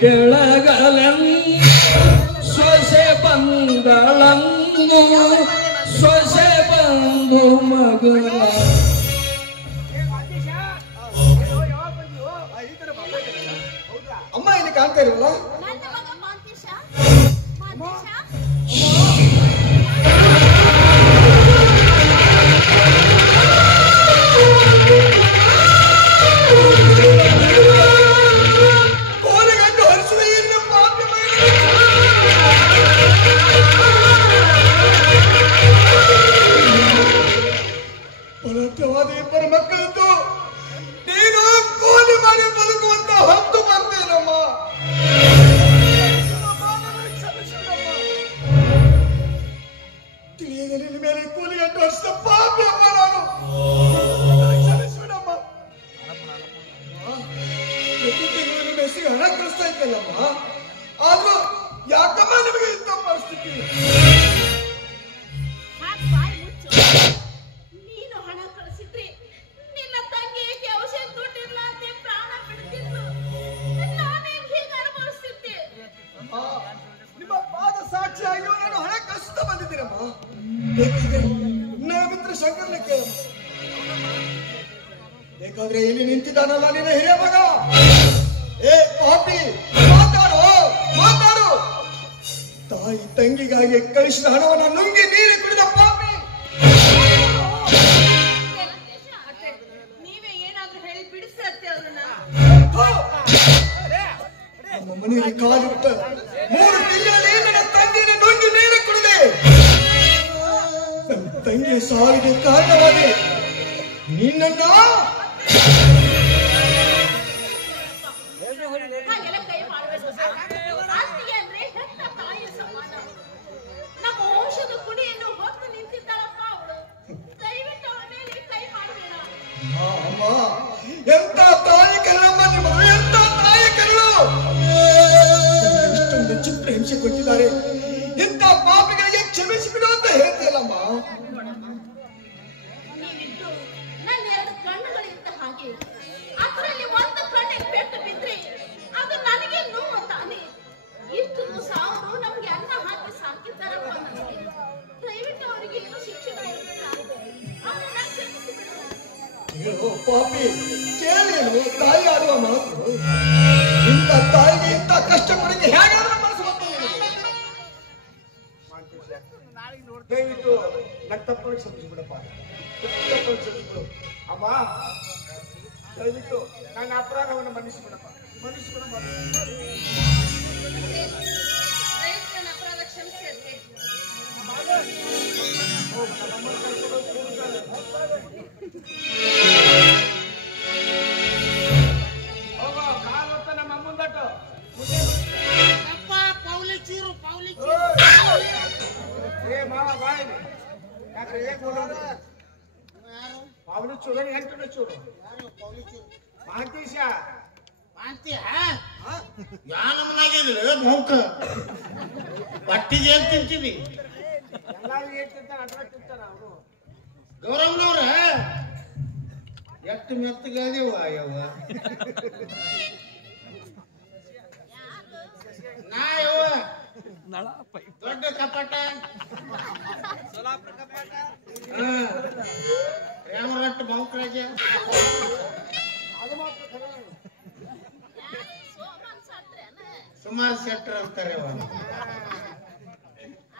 ಬೆಳಗಲನ್ನು ಸೊಸೆ ಬಂದಳನ್ನು ಸೊಸೆ ಬಂದು ಮಗಳ ಅಮ್ಮ ಇಲ್ಲಿ ಕಾಣ್ತಾ ಇರಲ್ಲ ಬಲತ್ವವಾದ ಇಬ್ಬರು ಮಕ್ಕಳದ್ದು ನೀನು ಕೋಲಿ ಮಾಡಿ ಬದುಕುವಂತ ಹೊತ್ತು ಬರ್ತೇನಮ್ಮ. ತಿಳಿಯದೆ ನಿನ್ನ ಮೇಲೆ ಕೂಲಿ ಗಂಟು ವರ್ಷದ ಪಾಪಿ ಅಮ್ಮ ನಾನು. ಕ್ಷಮಿಸ್ಬಿಡಮ್ಮ. ಪ್ರತಿ ತಿಂಗಳು ನಿಮ್ಮ ಹೆಸರಿಗೆ ಹಣ ಕಳಿಸ್ತಾ ಇದ್ದಲ್ಲಮ್ಮ, ಆದ್ರೂ ಯಾಕಮ್ಮ ನಿಮಗೆ ಇಂಥ ಪರಿಸ್ಥಿತಿ? ನಿಮ್ಮ ಪಾದ ಸಾಕ್ಷಿಯಾಗಿ ನಾನು ಹಣ ಕಳಿಸ್ತಾ ಬಂದಿದ್ದೀನಮ್ಮ. ನನ್ನ ಮಿತ್ರ ಶಂಕರ್ನ ಕೇಳಮ್ಮ. ಬೇಕಾದ್ರೆ ಇಲ್ಲಿ ನಿಂತಿದ್ದಾನಲ್ಲ ನಿನ್ನ ಹಿರಿಯ ಮಗ. ಏ ಪಾಪಿ, ಮಾತಾಡು ಮಾತಾಡು. ತಾಯಿ ತಂಗಿಗಾಗಿ ಕಳಿಸಿದ ಹಣವನ್ನು ನುಂಗಿ ನೀರು ಕುಡಿದ ಪಾಪಿ. ನಮ್ಮ ಮನೆಯಲ್ಲಿ ಕಾಲಿಟ್ಟ 3 ತಿಂಗಳಲ್ಲಿ ನನ್ನ ತಂಗಿನ ನುಂಗಿ ನೀರು ಕುಡಿದೆ. ನನ್ನ ತಂಗಿಯ ಸಾವಿಗೆ ಕಾರಣವಾಗಿ ನಿನ್ನನ್ನ ಅಮ್ಮ, ಎಂತ ತಾಯಿ ಕರಳಮ್ಮ ನಿಮ್ಮದು, ಎಂತ ತಾಯಿ ಕರಳು. ಇಷ್ಟೊಂದು ಚಿತ್ರ ಹಿಂಸೆ ಕೊಟ್ಟಿದ್ದಾರೆ. ಇಂಥ ಪಾಪಿಗಳಿಗೆ ಕ್ಷಮಿಸಿಬಿಡು ಅಂತ ಹೇಳ್ತೀಯಲ್ಲಮ್ಮ. ಹೇಳು ಪಾಪಿ, ಕೇಳೇನು ತಾಯಿ ಆಡುವ ಮಾತು. ಇಂಥ ತಾಯಿಗೆ ಇಂಥ ಕಷ್ಟ ಕೊಡಕ್ಕೆ ಹೇಗಾದ್ರೂ ಮನಸ್ಸು ಬರ್ತದೆ. ದಯವಿಟ್ಟು ನನ್ನ ತಪ್ಪನ್ನು ಕ್ಷಮಿಸಿಬಿಡಪ್ಪ, ತಪ್ಪನ್ನು ಕ್ಷಮಿಸಿಬಿಡು ಅಮ್ಮ. ದಯವಿಟ್ಟು ನನ್ನ ಅಪರಾಧವನ್ನು ಮನ್ನಿಸಿಬಿಡಪ್ಪ, ಮನ್ನಿಸಿಬಿಡಮ್ಮ. ಅಪರಾಧ ಕ್ಷಮಿಸಿ ಅಂತೆ. ನಮ್ಮ ಮುಂದಟ್ಟು ಮಾವ ಬಾಯಿ ಯಾಕ್ರೆ ಪಾವಲಿ ಚೂರು ಎಂಟು ಚೂರು ಮಹಂತೀಶ ಯಾ ನಮ್ಮನಾಗಿದ್ರೆ ಮೌಕ ಪಟ್ಟಿಗೆ ಏನ್ ತಿಂತೀವಿ? ಎಲ್ಲಾರು ಏನ್ ತಿಂತಾರ ಅದ್ರ ತಿಂತಾರ ಅವರು. ಗೌರವ್ನವ್ರ ಎಷ್ಟು ಮೆತ್ತಗಾದೇವ ಯವ್ವ. ನಾ ಯವ್ವ ದೊಡ್ಡ ಕಪಟ ರಾಮರಟ್ಟು ಮೌಕರಾಜ ಸುಮಾರು ಸೆಟ್ರ್ ಅಂತಾರೆ ಅವ.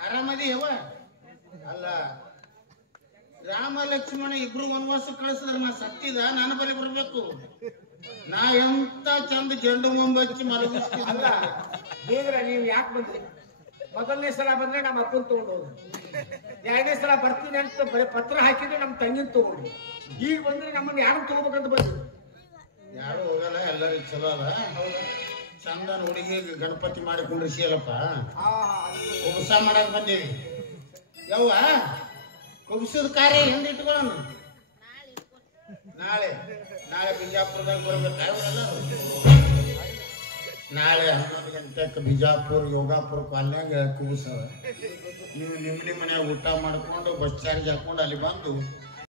ಆರಾಮದಿ ಯವ್ವ? ಅಲ್ಲ, ರಾಮ ಲಕ್ಷ್ಮಣ ಇಬ್ರು ವನವಾಸ ಕಳಿಸಿದ್ರೆ ನಾ ಸತ್ತಿದ ನನ್ನ ಬಳಿ ಬರ್ಬೇಕು. ನಾ ಎಂತ ಚಂದ ಜಂಡು ಮೊಂಬಚ್ಚಿ ಮಲಗಿಸ್ತಿಲ್ಲ. ಬೀಗ್ರ ನೀವು ಯಾಕೆ ಬಂದ್ರಿ? ಮೊದಲನೇ ಸಲ ಬಂದ್ರೆ ನಮ್ಮ ಅಪ್ಪನ ತಗೊಂಡೋದು, 2ನೇ ಸಲ ಬರ್ತೀನಿ ಅಂತ ಬರೀ ಪತ್ರ ಹಾಕಿದ್ರೆ ನಮ್ಮ ತಂಗಿನ ತಗೊಂಡು, ಈಗ ಬಂದ್ರೆ ನಮ್ಮನ್ನ ಯಾರು ತಗೋಬೇಕಂತ ಬಂದ್ರು. ಯಾರು ಹೋಗಲ್ಲ, ಎಲ್ಲರಿಗೂ ಚಲೋ ಅದ. ಚಂದನ ಹುಡುಗಿ ಗಣಪತಿ ಮಾಡಿ ಕುಂಡ್ರಿಸಿಯಲ್ಲಪ್ಪ, ಕುಬಸ ಮಾಡಕ್ ಬಂದೀವಿ. ಯವ್ವ ಕುಬಸದ ಕಾರ್ಯ ಹಿಂದೆ ಇಟ್ಕೊಳ್ಳೋಣ. ನಾಳೆ ಬಿಜಾಪುರದಾಗ ಬರ್ಬೇಕಾಗಲ್ಲ. ನಾಳೆ 11 ಗಂಟೆಗೆ ಬಿಜಾಪುರ ಯೋಗಾಪುರ ಕಾಲ್ನ್ಯಾಗ ಕುಬಸವ. ನೀವು ನಿಮ್ಮ ಮನ್ಯಾಗ ಊಟ ಮಾಡ್ಕೊಂಡು ಬಸ್ ಚಾರ್ಜ್ ಹಾಕೊಂಡು ಅಲ್ಲಿ ಬಂದು